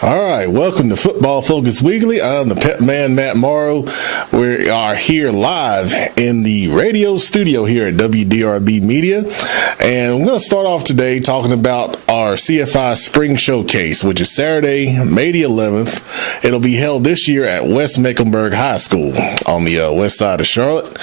All right, welcome to Football Focus Weekly. I'm the Pepman, Matt Morrow. We are here live in the radio studio here at WDRB Media. And we're going to start off today talking about our CFI Spring Showcase, which is Saturday, May the 11th. It'll be held this year at West Mecklenburg High School on the west side of Charlotte.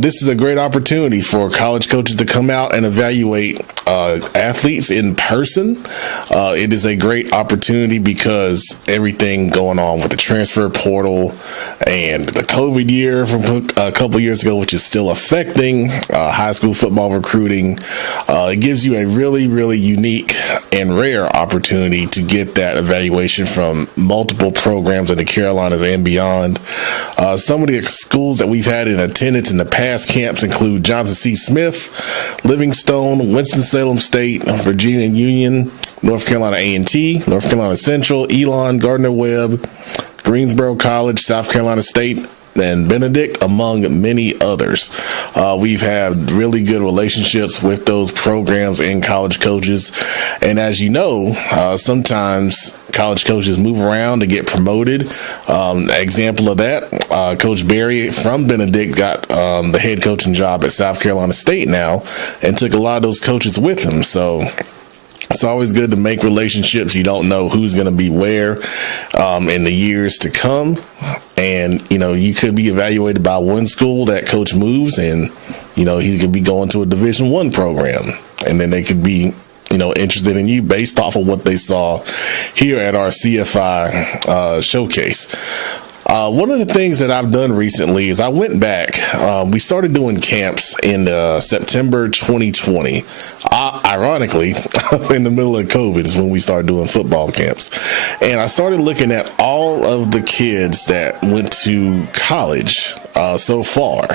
This is a great opportunity for college coaches to come out and evaluate athletes in person. It is a great opportunity because everything going on with the transfer portal and the COVID year from a couple years ago, which is still affecting high school football recruiting, it gives you a really, really unique and rare opportunity to get that evaluation from multiple programs in the Carolinas and beyond. Some of the schools that we've had in attendance in the past camps include Johnson C. Smith, Livingstone, Winston-Salem State, Virginia Union, North Carolina A&T, North Carolina Central, Elon, Gardner-Webb, Greensboro College, South Carolina State, and Benedict, among many others. We've had really good relationships with those programs and college coaches. And as you know, sometimes college coaches move around to get promoted. Example of that, Coach Barry from Benedict got the head coaching job at South Carolina State now and took a lot of those coaches with him. So it's always good to make relationships. You don't know who's going to be where in the years to come. And, you could be evaluated by one school that coach moves and, he could be going to a Division I program. And then they could be, interested in you based off of what they saw here at our CFI showcase. One of the things that I've done recently is I went back. We started doing camps in September 2020. Ironically, in the middle of COVID is when we started doing football camps. And I started looking at all of the kids that went to college so far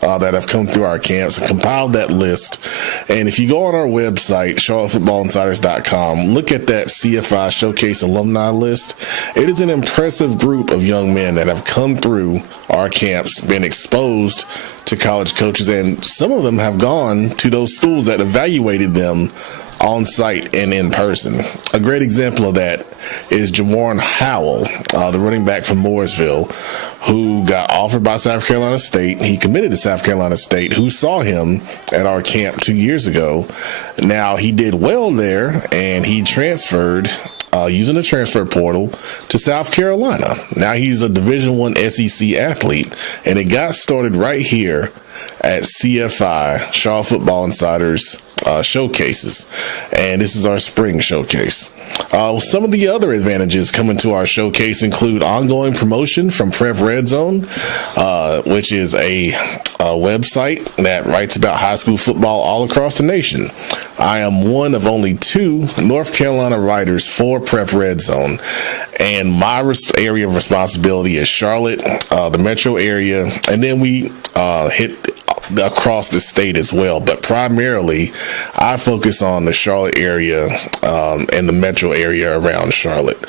that have come through our camps and compiled that list. And if you go on our website, charlottefootballinsiders.com, look at that CFI Showcase alumni list. It is an impressive group of young men that have come through our camps, been exposed to college coaches, and some of them have gone to those schools that evaluated them on site and in person. A great example of that is Jawarn Howell, the running back from Mooresville, who got offered by South Carolina State. He committed to South Carolina State, who saw him at our camp 2 years ago. Now, he did well there, and he transferred using the transfer portal to South Carolina. Now he's a Division I SEC athlete, and it got started right here at CFI, Charlotte Football Insiders showcases. And this is our spring showcase. Some of the other advantages coming to our showcase include ongoing promotion from Prep Red Zone, which is a website that writes about high school football all across the nation. I am one of only 2 North Carolina writers for Prep Red Zone, and my area of responsibility is Charlotte, the metro area, and then we hit across the state as well, but primarily I focus on the Charlotte area and the metro area around Charlotte.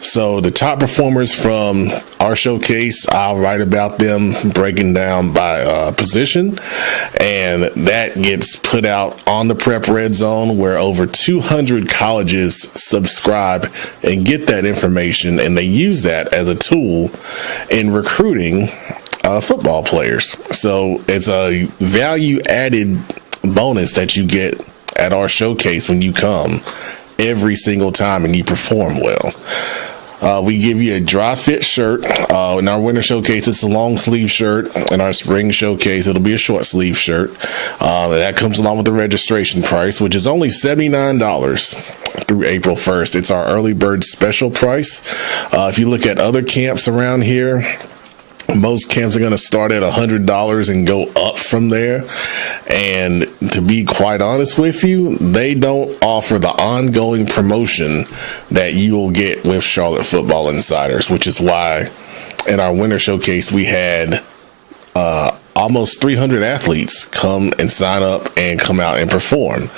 So the top performers from our showcase, I'll write about them breaking down by position, and that gets put out on the Prep Red Zone, where over 200 colleges subscribe and get that information, and they use that as a tool in recruiting football players. So it's a value added bonus that you get at our showcase when you come every single time and you perform well. We give you a dry fit shirt. In our winter showcase, it's a long sleeve shirt. In our spring showcase, it'll be a short sleeve shirt. That comes along with the registration price, which is only $79 through April 1st. It's our early bird special price. If you look at other camps around here, most camps are going to start at $100 and go up from there. And to be quite honest with you, they don't offer the ongoing promotion that you will get with Charlotte Football Insiders, which is why in our winter showcase we had almost 300 athletes come and sign up and come out and perform.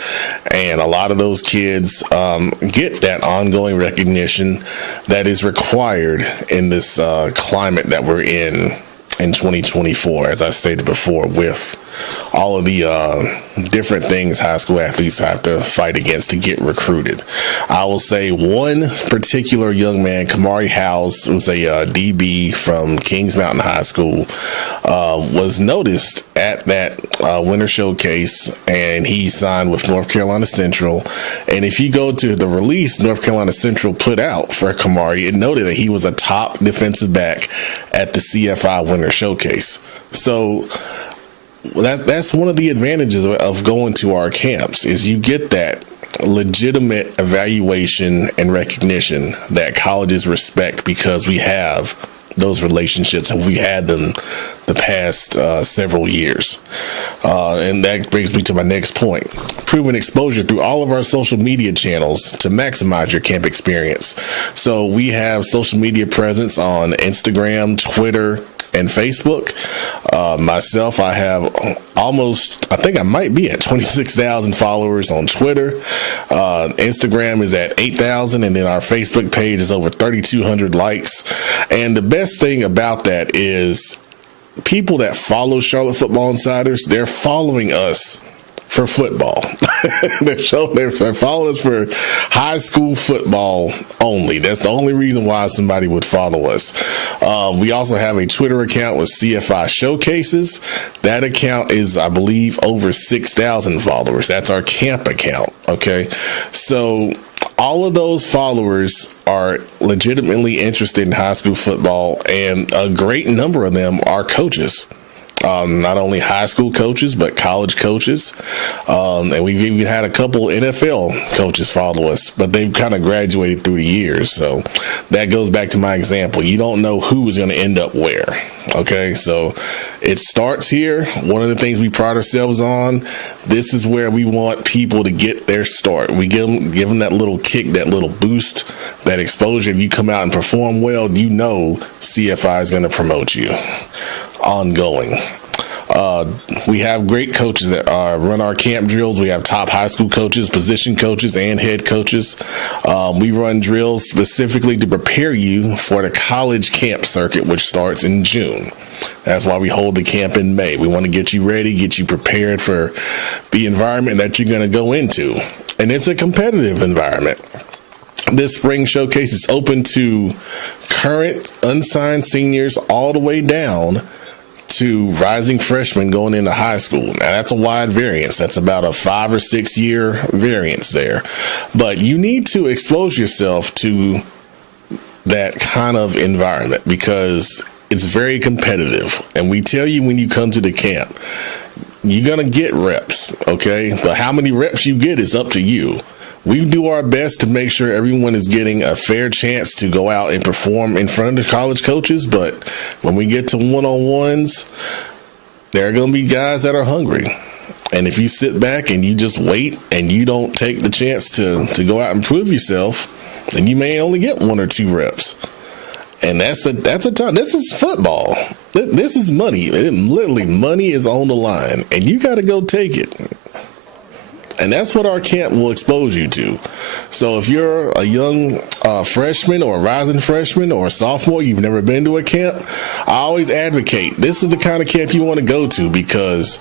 And a lot of those kids get that ongoing recognition that is required in this climate that we're in in 2024, as I stated before, with all of the different things high school athletes have to fight against to get recruited. I will say one particular young man, Kamari House, who's a DB from Kings Mountain High School, was noticed at that winter showcase, and he signed with North Carolina Central. And if you go to the release North Carolina Central put out for Kamari, it noted that he was a top defensive back at the CFI Winter Showcase. So that's one of the advantages of going to our camps, is you get that legitimate evaluation and recognition that colleges respect, because we have those relationships and we had them the past several years. And that brings me to my next point: proven exposure through all of our social media channels to maximize your camp experience. So we have social media presence on Instagram, Twitter, and Facebook. Myself, I have I think I might be at 26,000 followers on Twitter. Instagram is at 8,000, and then our Facebook page is over 3,200 likes. And the best thing about that is people that follow Charlotte Football Insiders, they're following us for football. They're following us for high school football only. That's the only reason why somebody would follow us. We also have a Twitter account with CFI Showcases. That account is, I believe, over 6,000 followers. That's our camp account. Okay. So all of those followers are legitimately interested in high school football, and a great number of them are coaches. Not only high school coaches, but college coaches. And we've even had a couple NFL coaches follow us, but they've kind of graduated through the years. So that goes back to my example. You don't know who is going to end up where. Okay, so it starts here. One of the things we pride ourselves on, this is where we want people to get their start. We give them that little kick, that little boost, that exposure. If you come out and perform well, you know CFI is going to promote you. Ongoing. We have great coaches that run our camp drills. We have top high school coaches, position coaches, and head coaches. We run drills specifically to prepare you for the college camp circuit, which starts in June. That's why we hold the camp in May. We want to get you ready, get you prepared for the environment that you're going to go into. And it's a competitive environment. This spring showcase is open to current unsigned seniors all the way down to rising freshmen going into high school. Now, that's a wide variance. That's about a 5 or 6 year variance there. But you need to expose yourself to that kind of environment because it's very competitive. And we tell you when you come to the camp, you're going to get reps, okay? But how many reps you get is up to you. We do our best to make sure everyone is getting a fair chance to go out and perform in front of the college coaches. But when we get to one-on-ones, there are going to be guys that are hungry. And if you sit back and you just wait and you don't take the chance to go out and prove yourself, then you may only get 1 or 2 reps. And that's a time. This is football. This is money. Literally, money is on the line, and you got to go take it. And that's what our camp will expose you to. So if you're a young freshman or a rising freshman or a sophomore, you've never been to a camp, I always advocate this is the kind of camp you want to go to because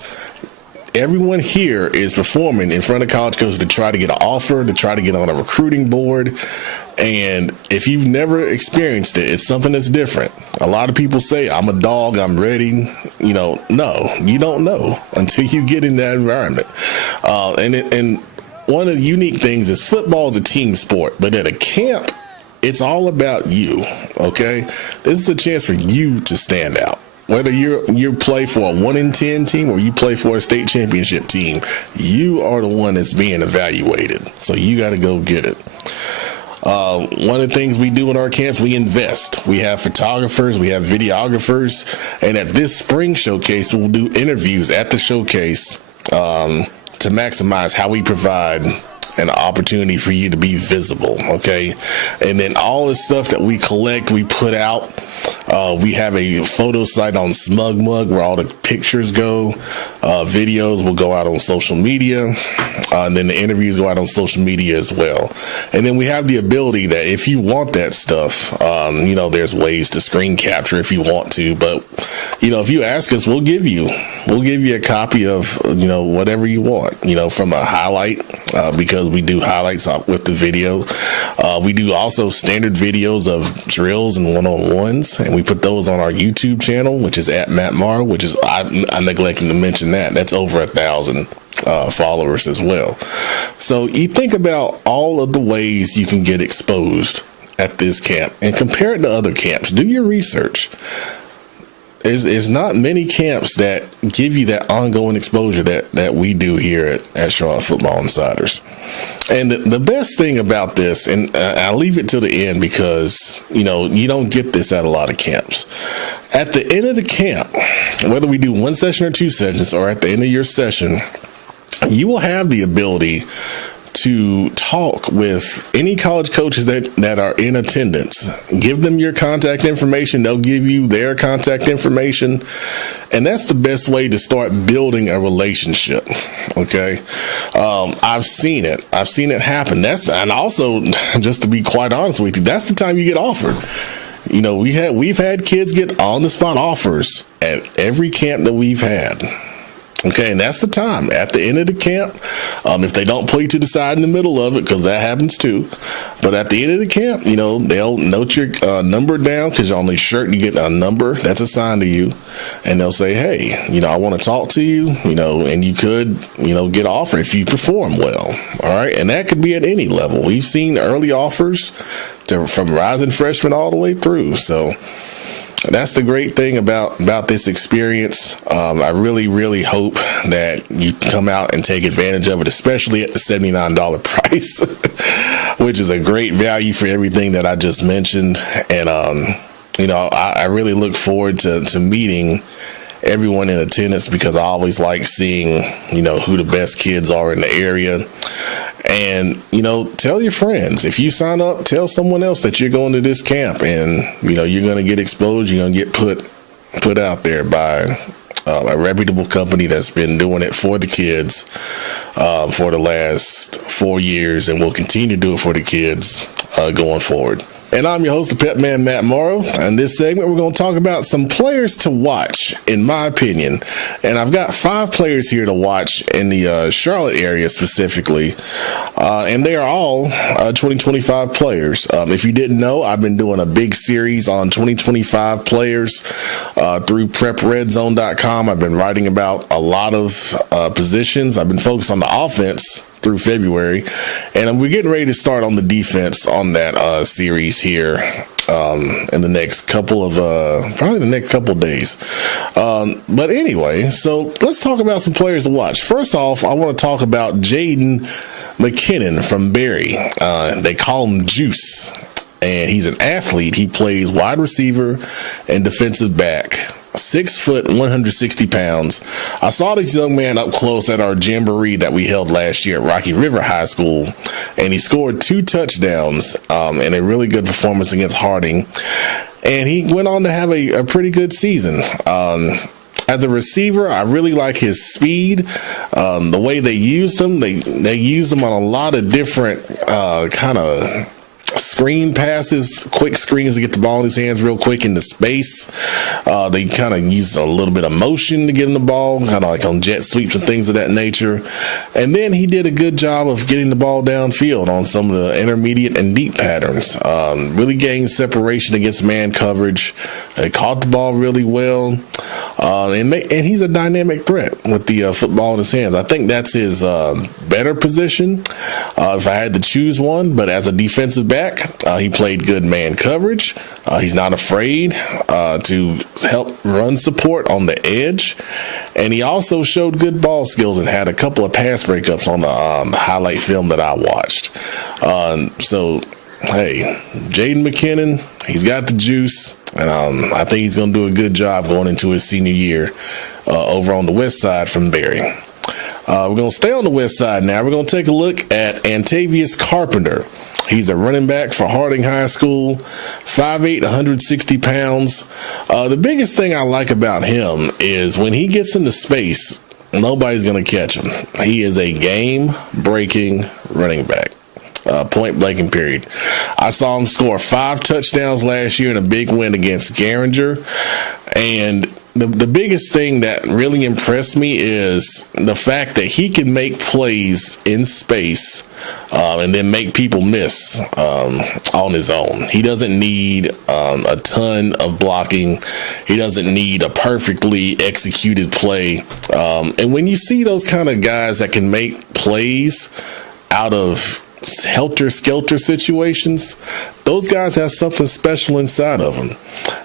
everyone here is performing in front of college coaches to try to get an offer, to try to get on a recruiting board. And if you've never experienced it, it's something that's different. A lot of people say, I'm a dog, I'm ready. No, you don't know until you get in that environment. And one of the unique things is football is a team sport, but at a camp, it's all about you, okay? This is a chance for you to stand out. Whether you play for a 1-in-10 team or you play for a state championship team, you are the one that's being evaluated. So you got to go get it. One of the things we do in our camps, we invest. We have photographers, we have videographers, and at this spring showcase, we'll do interviews at the showcase to maximize how we provide an opportunity for you to be visible. Okay. And then all the stuff that we collect, we put out. We have a photo site on SmugMug where all the pictures go. Videos will go out on social media. And then the interviews go out on social media as well. And then we have the ability that if you want that stuff, there's ways to screen capture if you want to. But, if you ask us, we'll give you a copy of, whatever you want, from a highlight, because we do highlights with the video. We do also standard videos of drills and one-on-ones, and we put those on our YouTube channel, which is at Matt Morrow, which is, I neglected to mention that. That's over 1,000 followers as well. So you think about all of the ways you can get exposed at this camp and compare it to other camps. Do your research. There's not many camps that give you that ongoing exposure that we do here at Charlotte Football Insiders. And the best thing about this, and I'll leave it till the end because, you don't get this at a lot of camps. At the end of the camp, whether we do one session or two sessions, or at the end of your session, you will have the ability to talk with any college coaches that are in attendance. Give them your contact information. They'll give you their contact information. And that's the best way to start building a relationship. Okay. I've seen it. I've seen it happen. And also, just to be quite honest with you, that's the time you get offered. We've had kids get on the spot offers at every camp that we've had. Okay, and that's the time at the end of the camp. If they don't pull you to the side in the middle of it, because that happens too. But at the end of the camp, they'll note your number down, because on the shirt you get a number that's assigned to you, and they'll say, "Hey, I want to talk to you, and you could, get offered if you perform well." All right, and that could be at any level. We've seen early offers from rising freshmen all the way through. So that's the great thing about this experience. I really, really hope that you come out and take advantage of it, especially at the $79 price, which is a great value for everything that I just mentioned. And, I really look forward to meeting everyone in attendance, because I always like seeing, who the best kids are in the area. And, tell your friends. If you sign up, tell someone else that you're going to this camp, and, you're going to get exposed. You're going to get put out there by a reputable company that's been doing it for the kids for the last 4 years, and will continue to do it for the kids going forward. And I'm your host, the Pepman, Matt Morrow. In this segment, we're going to talk about some players to watch, in my opinion. And I've got 5 players here to watch in the Charlotte area specifically. And they are all 2025 players. If you didn't know, I've been doing a big series on 2025 players through PrepRedZone.com. I've been writing about a lot of positions. I've been focused on the offense through February, and we're getting ready to start on the defense on that series here in the next couple of probably the next couple of days. But anyway, so let's talk about some players to watch. First off, I want to talk about Jaden McKinnon from Barry. They call him Juice, and he's an athlete. He plays wide receiver and defensive back. 6 foot, 160 pounds. I saw this young man up close at our jamboree that we held last year at Rocky River High School, and he scored 2 touchdowns and a really good performance against Harding. And he went on to have a pretty good season. As a receiver, I really like his speed. The way they used him, they used him on a lot of different kind of screen passes, quick screens to get the ball in his hands real quick into space. They kind of used a little bit of motion to get him the ball, kind of like on jet sweeps and things of that nature. And then he did a good job of getting the ball downfield on some of the intermediate and deep patterns. Really gained separation against man coverage. He caught the ball really well. And he's a dynamic threat with the football in his hands. I think that's his better position if I had to choose one. But as a defensive back, he played good man coverage. He's not afraid to help run support on the edge. And he also showed good ball skills and had a couple of pass breakups on the highlight film that I watched. So, hey, Jaden McKinnon, he's got the juice. And I think he's going to do a good job going into his senior year over on the west side from Barry. We're going to stay on the west side now. We're going to take a look at Antavius Carpenter. He's a running back for Harding High School, 5'8", 160 pounds. The biggest thing I like about him is when he gets into space, nobody's going to catch him. He is a game-breaking running back. Point blank and period. I saw him score 5 touchdowns last year in a big win against Garinger. And the biggest thing that really impressed me is the fact that he can make plays in space and then make people miss on his own. He doesn't need a ton of blocking. He doesn't need a perfectly executed play. And when you see those kind of guys that can make plays out of helter-skelter situations, those guys have something special inside of them.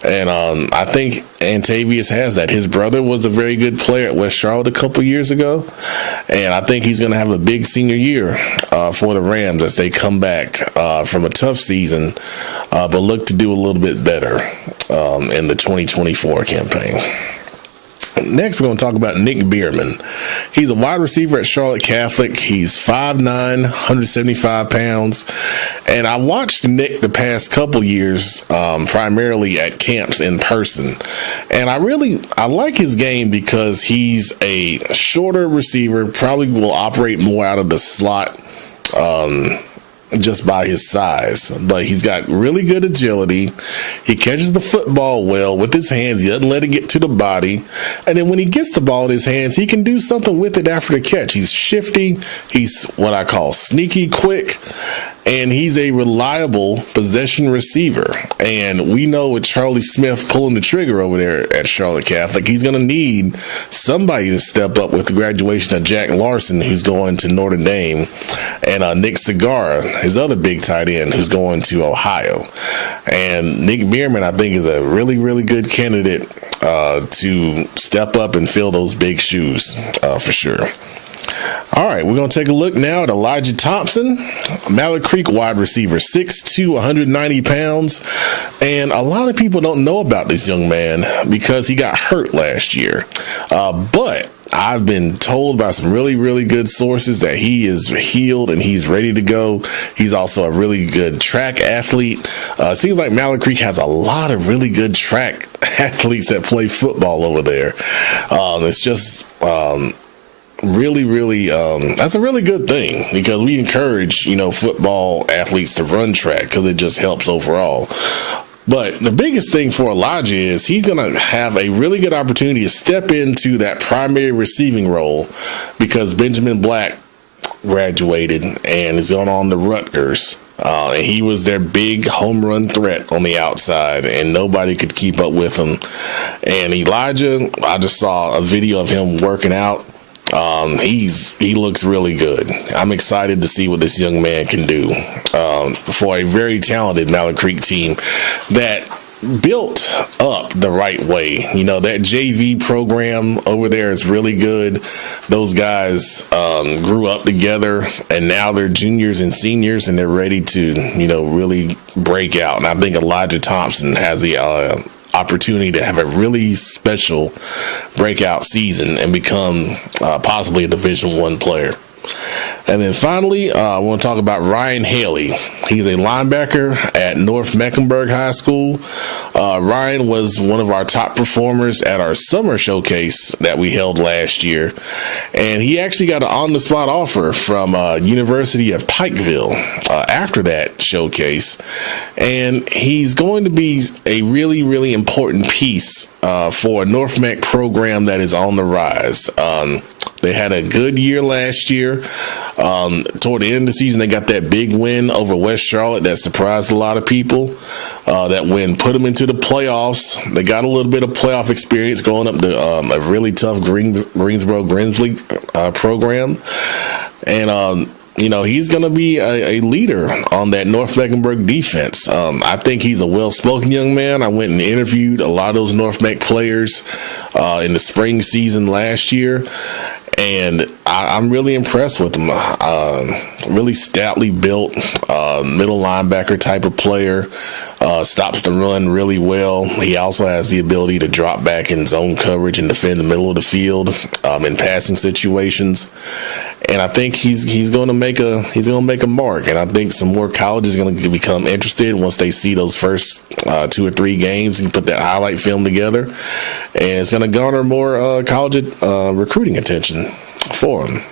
And I think Antavius has that. His brother was a very good player at West Charlotte a couple years ago, and I think he's going to have a big senior year for the Rams as they come back from a tough season, but look to do a little bit better in the 2024 campaign. Next, we're going to talk about Nick Bierman. He's a wide receiver at Charlotte Catholic. He's 5'9", 175 pounds. And I watched Nick the past couple years, primarily at camps in person. And I like his game because he's a shorter receiver, probably will operate more out of the slot, just by his size, but he's got really good agility. He catches the football well with his hands. He doesn't let it get to the body. And then when he gets the ball in his hands, he can do something with it after the catch. He's shifty. He's what I call sneaky quick. And he's a reliable possession receiver. And we know with Charlie Smith pulling the trigger over there at Charlotte Catholic, he's going to need somebody to step up with the graduation of Jack Larson, who's going to Notre Dame, and Nick Segarra, his other big tight end, who's going to Ohio. And Nick Bierman, I think, is a really, really good candidate to step up and fill those big shoes for sure. All right, we're going to take a look now at Elijah Thompson, Mallard Creek wide receiver, 6'2", 190 pounds. And a lot of people don't know about this young man because he got hurt last year. But I've been told by some really, really good sources that he is healed and he's ready to go. He's also a really good track athlete. It seems like Mallard Creek has a lot of really good track athletes that play football over there. It's just really, that's a really good thing because we encourage, football athletes to run track because it just helps overall. But the biggest thing for Elijah is he's going to have a really good opportunity to step into that primary receiving role because Benjamin Black graduated and is going on to Rutgers. And he was their big home run threat on the outside, and nobody could keep up with him. And Elijah, I just saw a video of him working out. He looks really good. I'm excited to see what this young man can do for a very talented Mallard Creek team that built up the right way. That JV program over there is really good. Those guys grew up together, and now they're juniors and seniors, and they're ready to, really break out. And I think Elijah Thompson has the opportunity to have a really special breakout season and become possibly a Division I player. And then finally, I want to talk about Ryan Haley. He's a linebacker at North Mecklenburg High School. Ryan was one of our top performers at our summer showcase that we held last year. And he actually got an on-the-spot offer from University of Pikeville after that showcase. And he's going to be a really, really important piece for a North Meck program that is on the rise. They had a good year last year. Toward the end of the season, they got that big win over West Charlotte that surprised a lot of people. That win put them into the playoffs. They got a little bit of playoff experience going up to a really tough Greensboro Grimsley program. And, he's going to be a leader on that North Mecklenburg defense. I think he's a well-spoken young man. I went and interviewed a lot of those North Meck players in the spring season last year. And I'm really impressed with him. Really stoutly built, middle linebacker type of player. Stops the run really well. He also has the ability to drop back in zone coverage and defend the middle of the field in passing situations. And I think he's going to make a mark. And I think some more colleges are going to become interested once they see those first 2 or 3 games and put that highlight film together. And it's going to garner more college recruiting attention for him.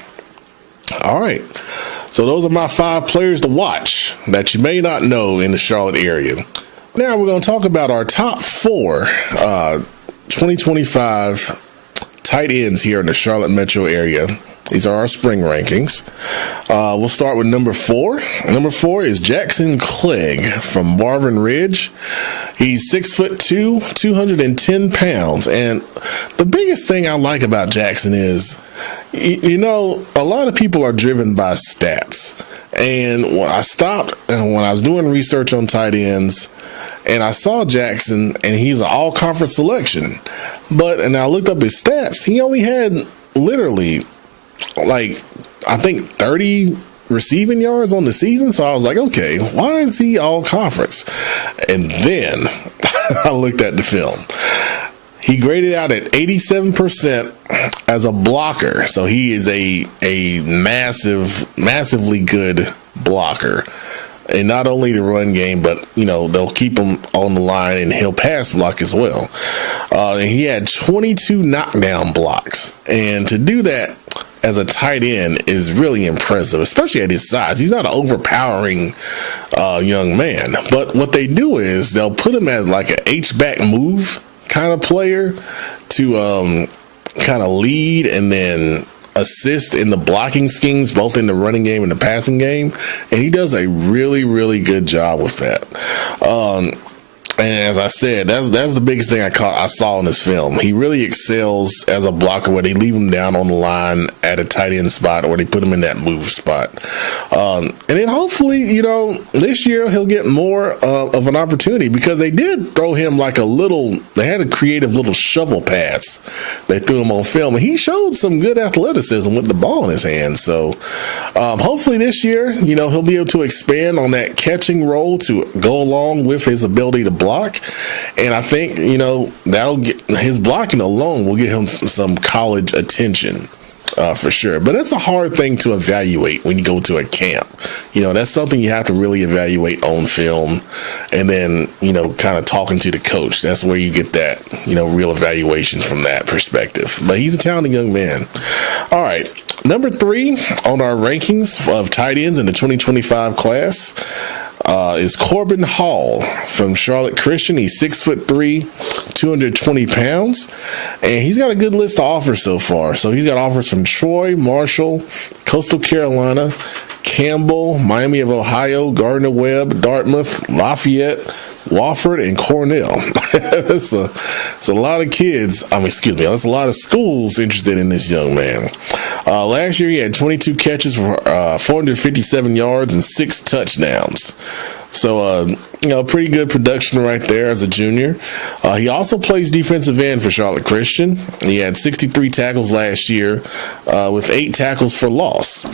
All right. So those are my 5 players to watch that you may not know in the Charlotte area. Now we're going to talk about our top 4 2025 tight ends here in the Charlotte metro area. These are our spring rankings. We'll start with number 4. Number 4 is Jackson Clegg from Marvin Ridge. He's 6'2", 210 pounds. And the biggest thing I like about Jackson is, you know, a lot of people are driven by stats. And when I stopped, and when I was doing research on tight ends, and I saw Jackson, and he's an all-conference selection. And I looked up his stats. He only had literally, I think 30 receiving yards on the season. So I was like, okay, why is he all conference? And then I looked at the film. He graded out at 87% as a blocker. So he is a massively good blocker. And not only the run game, but, you know, they'll keep him on the line and he'll pass block as well. And he had 22 knockdown blocks. And to do that as a tight end is really impressive, especially at his size. He's not an overpowering young man. But what they do is they'll put him as like an H-back move kind of player to kind of lead and then assist in the blocking schemes, both in the running game and the passing game. And he does a really, really good job with that. And as I said, that's the biggest thing I saw in this film. He really excels as a blocker where they leave him down on the line at a tight end spot or they put him in that move spot. And then hopefully, you know, this year he'll get more of an opportunity because they did throw him they had a creative little shovel pass. They threw him on film and he showed some good athleticism with the ball in his hand. So hopefully this year, you know, he'll be able to expand on that catching role to go along with his ability to block. And I think, you know, that'll get his blocking alone will get him some college attention for sure. But it's a hard thing to evaluate when you go to a camp. You know, that's something you have to really evaluate on film and then, you know, kind of talking to the coach. That's where you get that, you know, real evaluation from that perspective. But he's a talented young man. All right. Number 3 on our rankings of tight ends in the 2025 class is Corbin Hall from Charlotte Christian. He's 6'3", 220 pounds, and he's got a good list of offers so far. So he's got offers from Troy, Marshall, Coastal Carolina, Campbell, Miami of Ohio, Gardner-Webb, Dartmouth, Lafayette, Wofford, and Cornell. It's a lot of kids. That's a lot of schools interested in this young man. Last year, he had 22 catches for 457 yards and 6 touchdowns. So, you know, pretty good production right there as a junior. He also plays defensive end for Charlotte Christian. He had 63 tackles last year with 8 tackles for loss.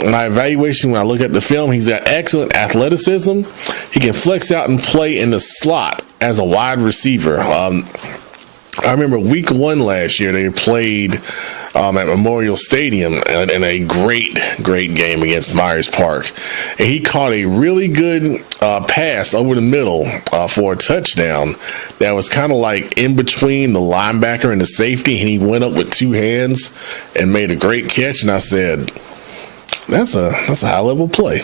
My evaluation, when I look at the film, he's got excellent athleticism. He can flex out and play in the slot as a wide receiver. I remember week 1 last year, they played at Memorial Stadium in a great game against Myers Park. And he caught a really good pass over the middle for a touchdown that was kind of like in between the linebacker and the safety. And he went up with 2 hands and made a great catch. And I said, that's a high level play.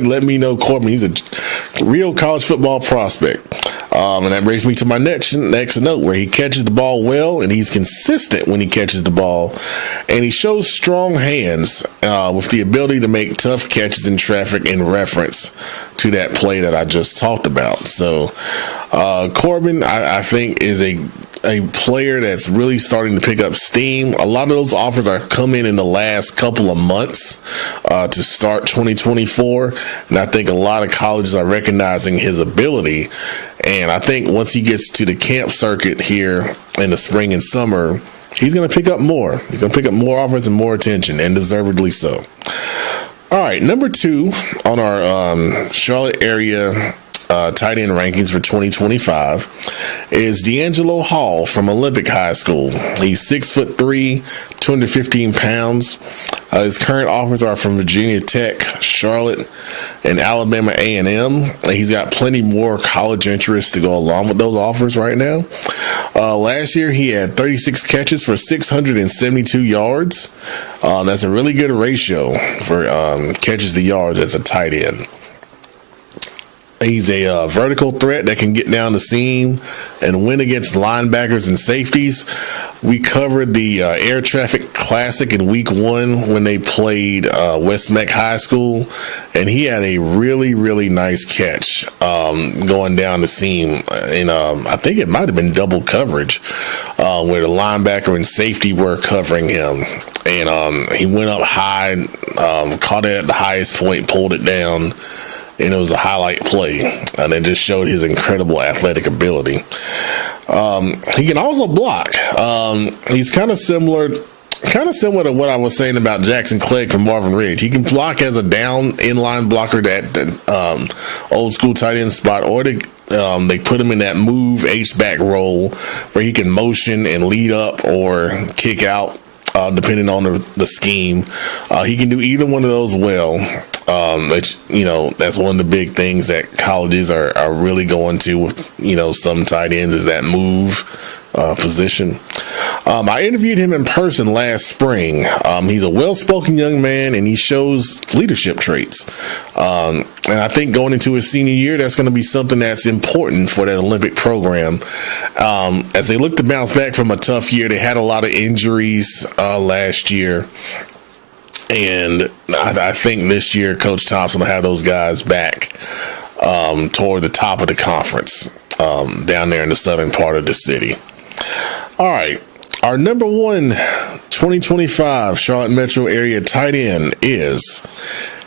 Let me know, Corbin. He's a real college football prospect. And that brings me to my next note, where he catches the ball well and he's consistent when he catches the ball. And he shows strong hands with the ability to make tough catches in traffic in reference to that play that I just talked about. So Corbin, I think, is a player that's really starting to pick up steam. A lot of those offers are coming in the last couple of months to start 2024. And I think a lot of colleges are recognizing his ability. And I think once he gets to the camp circuit here in the spring and summer, he's going to pick up more. He's going to pick up more offers and more attention, and deservedly so. All right, number 2 on our Charlotte area tight end rankings for 2025 is D'Angelo Hall from Olympic High School. He's 6'3", 215 pounds. His current offers are from Virginia Tech, Charlotte, and Alabama A&M. He's got plenty more college interest to go along with those offers right now. Last year, he had 36 catches for 672 yards. That's a really good ratio for catches to yards as a tight end. He's a vertical threat that can get down the seam and win against linebackers and safeties. We covered the Air Traffic Classic in week 1 when they played West Meck High School, and he had a really, really nice catch going down the seam. And I think it might have been double coverage where the linebacker and safety were covering him. And he went up high, caught it at the highest point, pulled it down, and it was a highlight play, and it just showed his incredible athletic ability. He can also block. He's kind of similar to what I was saying about Jackson Clegg from Marvin Ridge. He can block as a down inline blocker, that old school tight end spot, or they put him in that move H-back role where he can motion and lead up or kick out, depending on the scheme. He can do either one of those well. That's one of the big things that colleges are really going to with, some tight ends is that move position. I interviewed him in person last spring. He's a well-spoken young man, and he shows leadership traits. And I think going into his senior year, that's going to be something that's important for that Olympic program. As they look to bounce back from a tough year, they had a lot of injuries last year. And I think this year, Coach Thompson will have those guys back toward the top of the conference down there in the southern part of the city. All right. Our number 1 2025 Charlotte metro area tight end is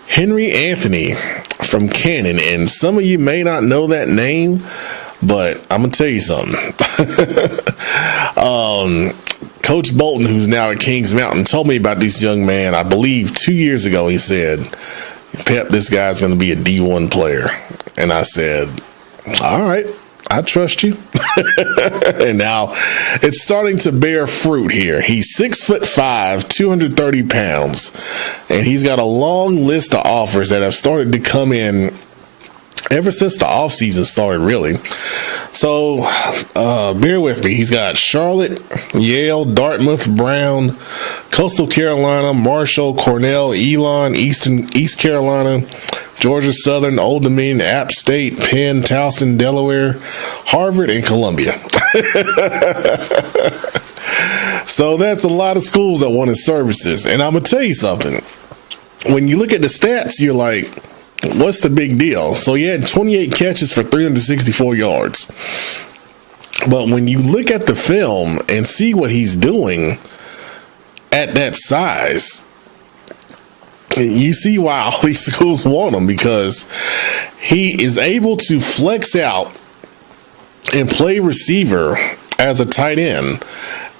Henry Anthony from Cannon. And some of you may not know that name, but I'm going to tell you something. Coach Bolton, who's now at Kings Mountain, told me about this young man, I believe 2 years ago. He said, Pep, this guy's going to be a D1 player. And I said, all right, I trust you. And now it's starting to bear fruit here. He's 6'5", 230 pounds, and he's got a long list of offers that have started to come in ever since the offseason started, really. So bear with me. He's got Charlotte, Yale, Dartmouth, Brown, Coastal Carolina, Marshall, Cornell, Elon, East Carolina, Georgia Southern, Old Dominion, App State, Penn, Towson, Delaware, Harvard, and Columbia. So that's a lot of schools that want his services. And I'm going to tell you something. When you look at the stats, you're like, what's the big deal? So he had 28 catches for 364 yards. But when you look at the film and see what he's doing at that size, you see why all these schools want him, because he is able to flex out and play receiver as a tight end.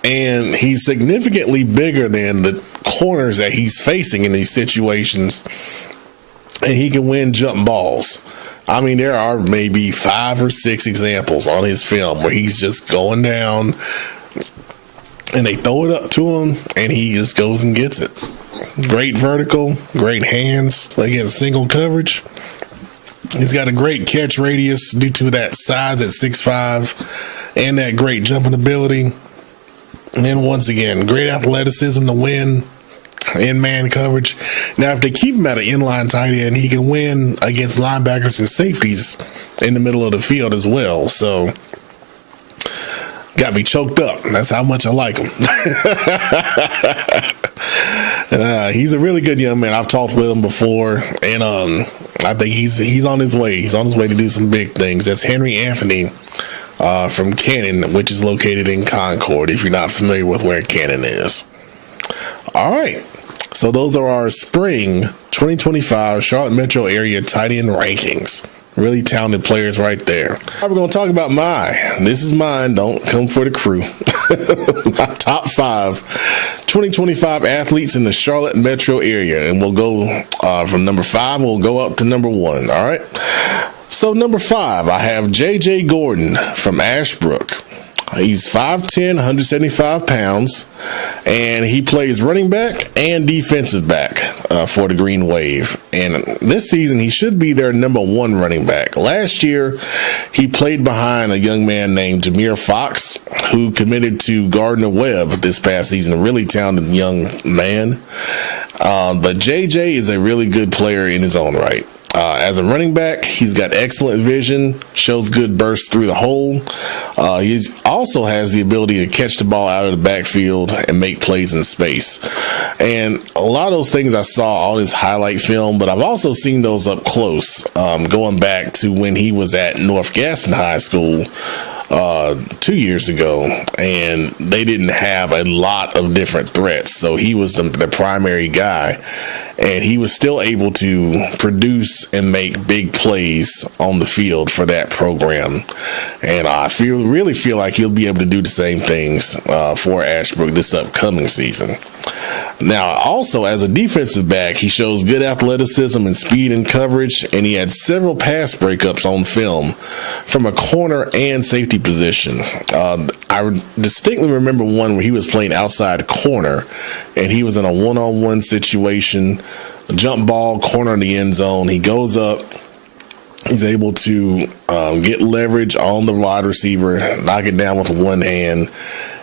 And he's significantly bigger than the corners that he's facing in these situations. And he can win jump balls. I mean, there are maybe 5 or 6 examples on his film where he's just going down and they throw it up to him and he just goes and gets it. Great vertical, great hands against single coverage. He's got a great catch radius due to that size at 6'5" and that great jumping ability. And then once again, great athleticism to win in man coverage. Now, if they keep him at an inline tight end, he can win against linebackers and safeties in the middle of the field as well. So, got me choked up. That's how much I like him. He's a really good young man. I've talked with him before, and I think he's on his way. He's on his way to do some big things. That's Henry Anthony from Cannon, which is located in Concord, if you're not familiar with where Cannon is. All right. So those are our spring 2025 Charlotte metro area tight end rankings. Really talented players right there. All right, we're going to talk about this is mine. Don't come for the crew. My top 5 2025 athletes in the Charlotte metro area. And we'll go from number 5, we'll go up to number 1. All right. So number 5, I have J.J. Gordon from Ashbrook. He's 5'10", 175 pounds, and he plays running back and defensive back for the Green Wave. And this season, he should be their number 1 running back. Last year, he played behind a young man named Jameer Fox, who committed to Gardner-Webb this past season, a really talented young man. But JJ is a really good player in his own right. As a running back, he's got excellent vision, shows good bursts through the hole. He also has the ability to catch the ball out of the backfield and make plays in space. And a lot of those things I saw on his highlight film, but I've also seen those up close, going back to when he was at North Gaston High School 2 years ago, and they didn't have a lot of different threats. So he was the primary guy, and he was still able to produce and make big plays on the field for that program. And I really feel like he'll be able to do the same things for Ashbrook this upcoming season. Now, also as a defensive back, he shows good athleticism and speed and coverage, and he had several pass breakups on film from a corner and safety position. I distinctly remember one where he was playing outside corner, and he was in a one-on-one situation, a jump ball, corner in the end zone. He goes up. He's able to get leverage on the wide receiver, knock it down with one hand,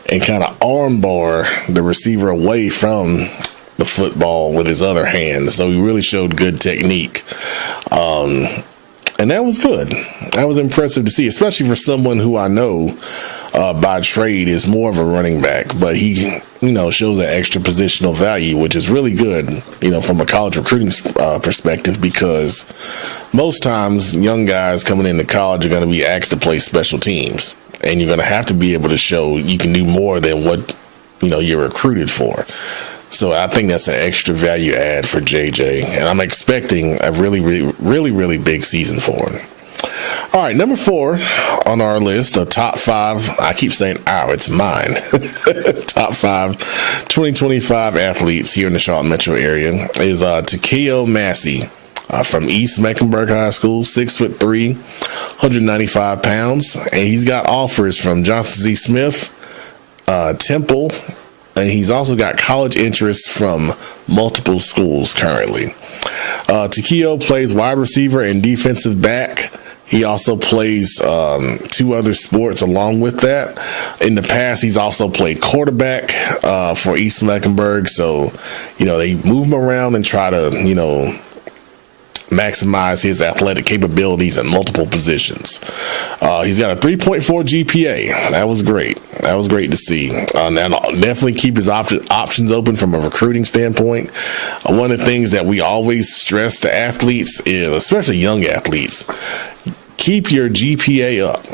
and kind of armbar the receiver away from the football with his other hand. So he really showed good technique. And that was good. That was impressive to see, especially for someone who I know by trade is more of a running back, but he, shows that extra positional value, which is really good, from a college recruiting perspective, because most times young guys coming into college are going to be asked to play special teams. And you're going to have to be able to show you can do more than what, you're recruited for. So I think that's an extra value add for JJ. And I'm expecting a really big season for him. All right, number 4 on our list of top 5. I keep saying it's mine. Top 5 2025 athletes here in the Charlotte metro area is Takeo Massey. From East Mecklenburg High School, 6'3", 195 pounds, and he's got offers from Johnson C. Smith, Temple, and he's also got college interest from multiple schools currently. Takeo plays wide receiver and defensive back. He also plays 2 other sports along with that. In the past, he's also played quarterback for East Mecklenburg, so they move him around and try to maximize his athletic capabilities in multiple positions. He's got a 3.4 GPA. That was great. That was great to see. And definitely keep his options open from a recruiting standpoint. One of the things that we always stress to athletes is, especially young athletes, keep your GPA up.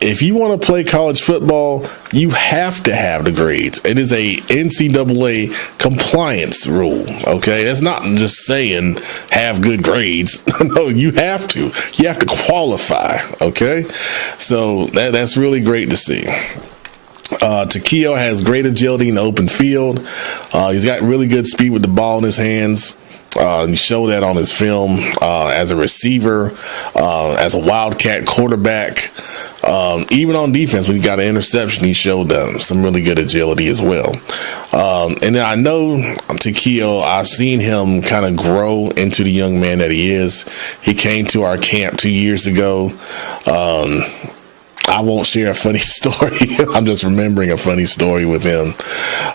If you want to play college football, you have to have the grades. It is a NCAA compliance rule, okay? That's not just saying have good grades. No, you have to. You have to qualify, okay? So that's really great to see. Takeo has great agility in the open field. He's got really good speed with the ball in his hands. You show that on his film as a receiver, as a Wildcat quarterback. Even on defense, when he got an interception, he showed some really good agility as well. And then I know Takeo, I've seen him kind of grow into the young man that he is. He came to our camp 2 years ago. I won't share a funny story. I'm just remembering a funny story with him.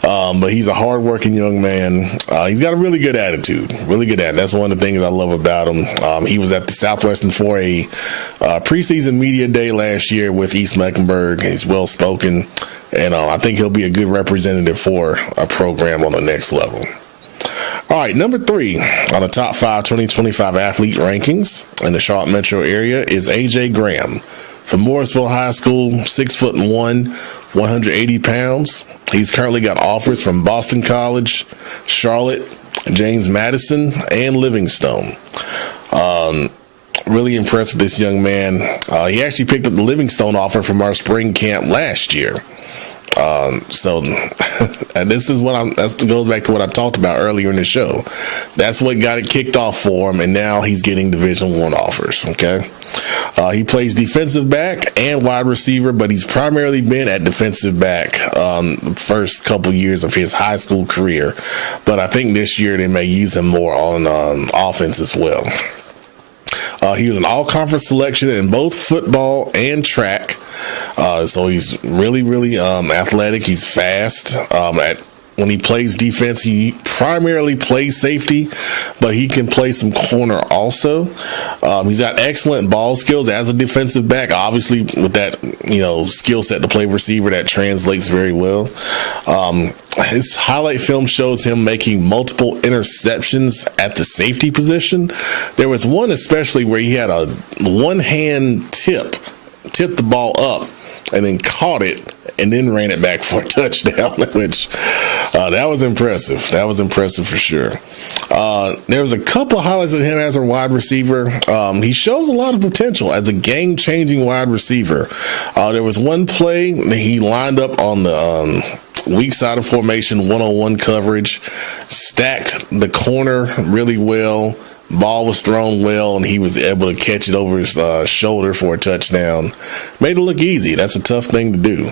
But he's a hardworking young man. He's got a really good attitude. Really good attitude. That's one of the things I love about him. He was at the Southwestern for a preseason media day last year with East Mecklenburg. He's well-spoken. And I think he'll be a good representative for a program on the next level. All right, number 3 on the top 5 2025 athlete rankings in the Charlotte metro area is A.J. Graham. From Morrisville High School, 6'1", 180 pounds. He's currently got offers from Boston College, Charlotte, James Madison, and Livingstone. really impressed with this young man. He actually picked up the Livingstone offer from our spring camp last year. So and this is that goes back to what I talked about earlier in the show. That's what got it kicked off for him, and now he's getting Division I offers. Okay. He plays defensive back and wide receiver, but he's primarily been at defensive back the first couple years of his high school career. But I think this year they may use him more on offense as well. He was an all-conference selection in both football and track. So he's really, really athletic. He's fast. When he plays defense, he primarily plays safety, but he can play some corner also. He's got excellent ball skills as a defensive back. Obviously, with that skill set to play receiver, that translates very well. His highlight film shows him making multiple interceptions at the safety position. There was one especially where he had a one-hand tipped the ball up and then caught it and then ran it back for a touchdown, which that was impressive. That was impressive for sure. There was a couple of highlights of him as a wide receiver. He shows a lot of potential as a game-changing wide receiver. There was one play that he lined up on the weak side of formation, one-on-one coverage, stacked the corner really well. Ball was thrown well, and he was able to catch it over his shoulder for a touchdown. Made it look easy. That's a tough thing to do.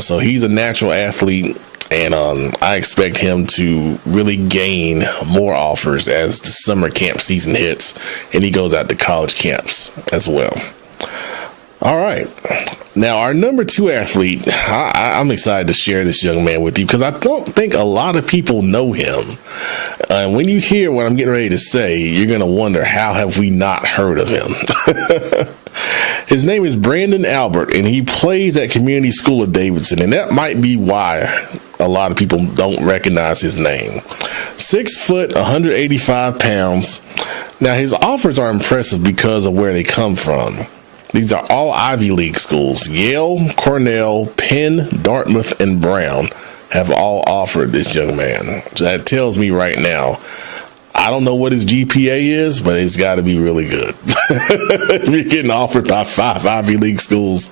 So he's a natural athlete, and I expect him to really gain more offers as the summer camp season hits, and he goes out to college camps as well. All right. Now, our number 2 athlete, I'm excited to share this young man with you because I don't think a lot of people know him. And when you hear what I'm getting ready to say, you're going to wonder, how have we not heard of him? His name is Brandon Albert, and he plays at Community School of Davidson, and that might be why a lot of people don't recognize his name. 6 foot, 185 pounds. Now, his offers are impressive because of where they come from. These are all Ivy League schools. Yale, Cornell, Penn, Dartmouth, and Brown have all offered this young man. So that tells me right now, I don't know what his GPA is, but it's got to be really good. If you're getting offered by 5 Ivy League schools,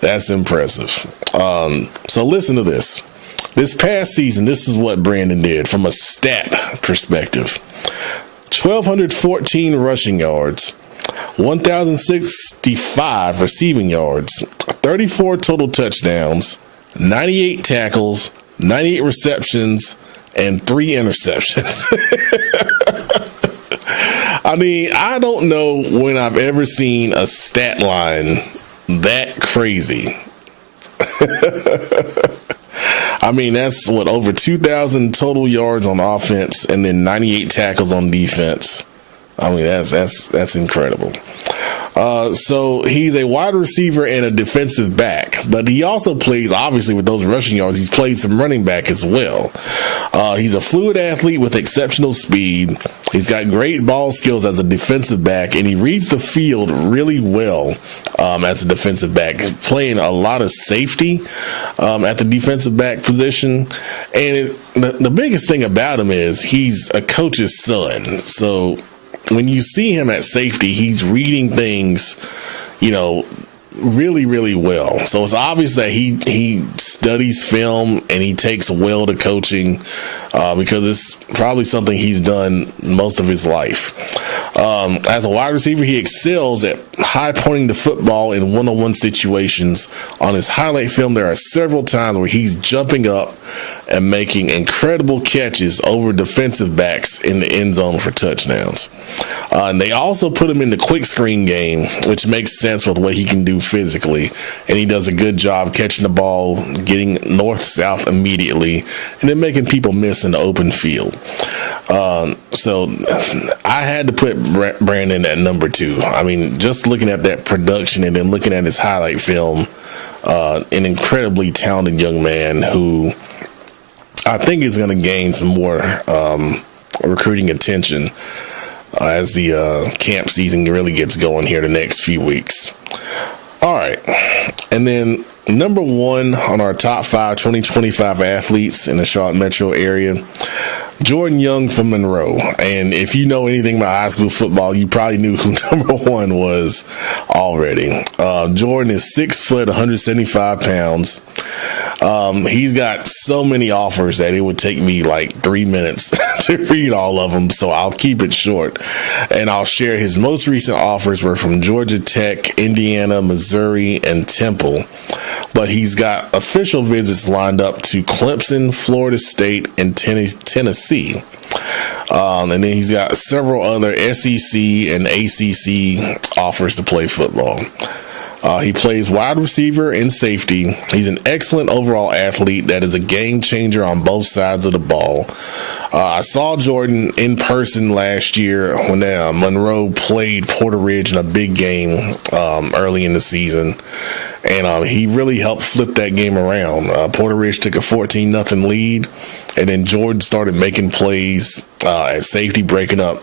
that's impressive. So listen to this. This past season, this is what Brandon did from a stat perspective. 1,214 rushing yards. 1,065 receiving yards, 34 total touchdowns, 98 tackles, 98 receptions, and 3 interceptions. I mean, I don't know when I've ever seen a stat line that crazy. I mean, that's over 2,000 total yards on offense and then 98 tackles on defense. I mean, that's incredible. So he's a wide receiver and a defensive back, but he also plays, obviously, with those rushing yards. He's played some running back as well. He's a fluid athlete with exceptional speed. He's got great ball skills as a defensive back, and he reads the field really well as a defensive back, playing a lot of safety at the defensive back position. And the biggest thing about him is he's a coach's son. So when you see him at safety, he's reading things, really, really well. So it's obvious that he studies film and he takes well to coaching because it's probably something he's done most of his life. As a wide receiver, he excels at high pointing the football in one-on-one situations. On his highlight film, there are several times where he's jumping up and making incredible catches over defensive backs in the end zone for touchdowns. And they also put him in the quick screen game, which makes sense with what he can do physically. And he does a good job catching the ball, getting north-south immediately, and then making people miss in the open field. So I had to put Brandon at number 2. I mean, just looking at that production and then looking at his highlight film, an incredibly talented young man who I think is going to gain some more recruiting attention as the camp season really gets going here the next few weeks. All right. And then number 1 on our top 5 2025 athletes in the Charlotte metro area, Jordan Young from Monroe. And if you know anything about high school football, you probably knew who number one was already. Jordan is 6 foot, 175 pounds. He's got so many offers that it would take me like 3 minutes to read all of them. So I'll keep it short, and I'll share his most recent offers were from Georgia Tech, Indiana, Missouri, and Temple. But he's got official visits lined up to Clemson, Florida State, and Tennessee. And then he's got several other SEC and ACC offers to play football. He plays wide receiver and safety. He's an excellent overall athlete that is a game changer on both sides of the ball. I saw Jordan in person last year when Monroe played Porter Ridge in a big game early in the season. And he really helped flip that game around. Porter Ridge took a 14-0 lead, and then Jordan started making plays at safety, breaking up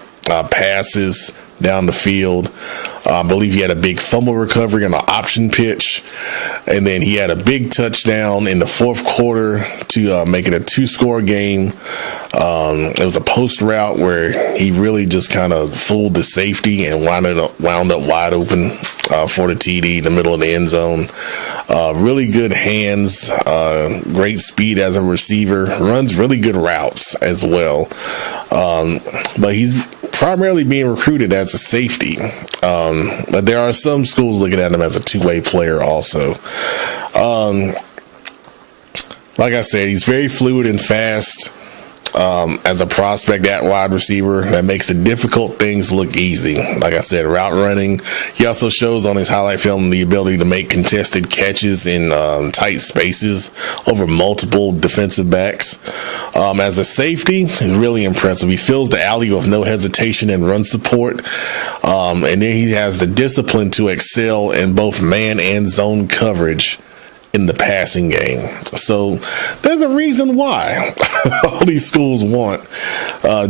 passes down the field. I believe he had a big fumble recovery on an option pitch, and then he had a big touchdown in the fourth quarter to make it a 2-score game. It was a post route where he really just kind of fooled the safety and wound up wide open for the TD in the middle of the end zone. Really good hands, great speed as a receiver, runs really good routes as well. But he's primarily being recruited as a safety. But there are some schools looking at him as a two-way player also. Like I said, he's very fluid and fast. As a prospect at wide receiver, that makes the difficult things look easy. Like I said, route running. He also shows on his highlight film the ability to make contested catches in tight spaces over multiple defensive backs. As a safety, he's really impressive. He fills the alley with no hesitation and run support. And then he has the discipline to excel in both man and zone coverage in the passing game. So there's a reason why all these schools want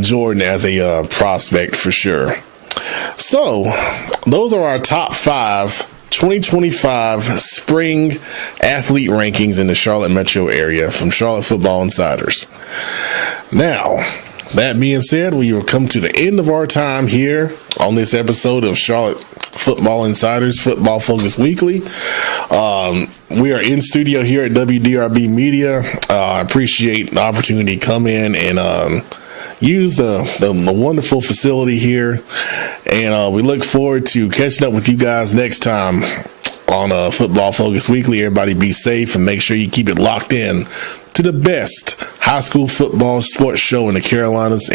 Jordan as a prospect for sure. So those are our top 5 2025 spring athlete rankings in the Charlotte metro area from Charlotte Football Insiders. Now, that being said, we will come to the end of our time here on this episode of Charlotte Football Insiders Football Focus Weekly. We are in studio here at WDRB Media. I appreciate the opportunity to come in and use the wonderful facility here. And we look forward to catching up with you guys next time on Football Focus Weekly. Everybody be safe and make sure you keep it locked in to the best high school football sports show in the Carolinas